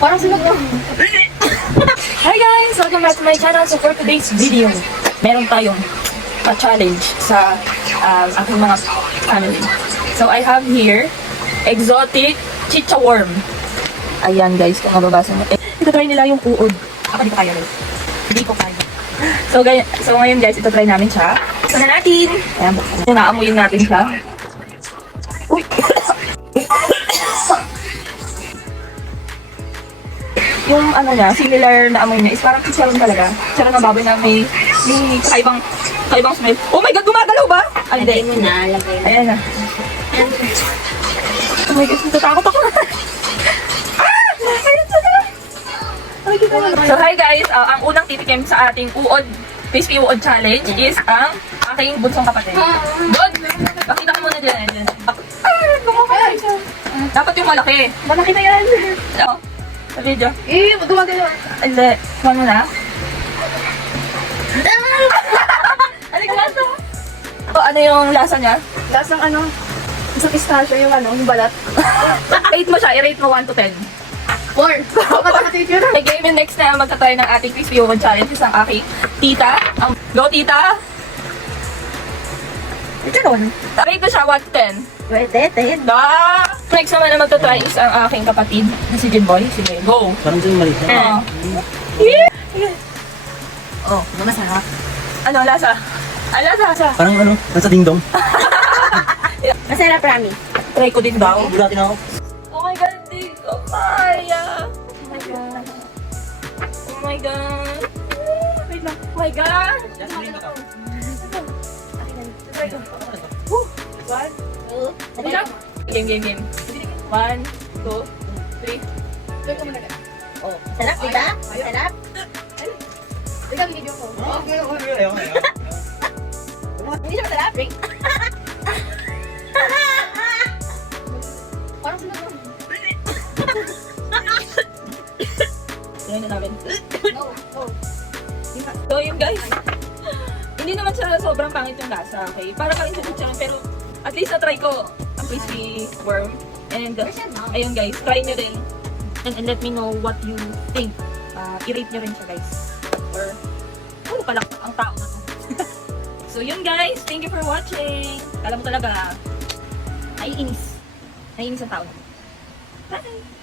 Parang sunod na. Hi guys! Welcome back to my channel. So for today's video, meron tayong challenge sa aking mga family. So I have here exotic chicha worm. Ayan guys, kung mababasa mo. Ito try nila yung uod. Ako di ko kaya guys. Hindi ko kaya. So ngayon guys, ito try namin siya. Ito na natin. Ayan, buksan. Naamuyin natin siya. Uy! Yung ano niya, similar na amoy niya is parang chicharon talaga. Chicharon na baboy na may kakaibang smell. Oh my God, gumagalaw ba? Ay, hindi. Lagay mo na, lagay mo. Ayan na. Oh my God, natatakot ako. So hi guys, ang unang titikim sa ating crispy uod challenge is ang aking bunsong kapatid. Good! Pakita ko muna dyan. Gumagalaw siya. Dapat yung malaki. Malaki na yan. So, sa video. Gumagalaw. Hindi. Kuha mo na. Ano yung lasa? Ano yung lasa niya? Lasang ano? Isang pistachio yung ano, yung balat. Rate mo siya. I-rate mo 1 to 10. 4. Kapatid yun. Okay, game next na magta-try ng ating crispy uod challenge is ang aking tita. Go, tita! Ito naman. Rate mo siya 1 to 10. Pwede, tayo. Next naman na magta-try is ang aking kapatid na si Jimboy. Sige, go! Parang dyan mali siya. Oh, masarap. Ano, lasa? Lasa. Parang ano, nasa dingdong. Masarap, Rami. Try ko din daw. Bugati na ako. Oh my God, di ko kaya. Oh my God. Oh my God. Wait lang. Oh my God. Try ko. Woo! 1, 2, wait lang. Game. 1, 2, 3. Try ko muna. Oh, sarap, diba? Sarap. Ikaw, video ko. Hindi siya masarap. Parang sunod lang. Tingnan na namin. So yun guys, hindi naman siya sobrang pangit yung lasa, okay? Para pa rin siya chicharon, pero at least na-try ko ang crispy worm. And ayun guys, try nyo din. And let me know what you think. I-rate nyo rin siya guys. Or, ano pala ang tao na to. So yun guys, thank you for watching. Kala mo talaga, naiinis ang tao. Bye!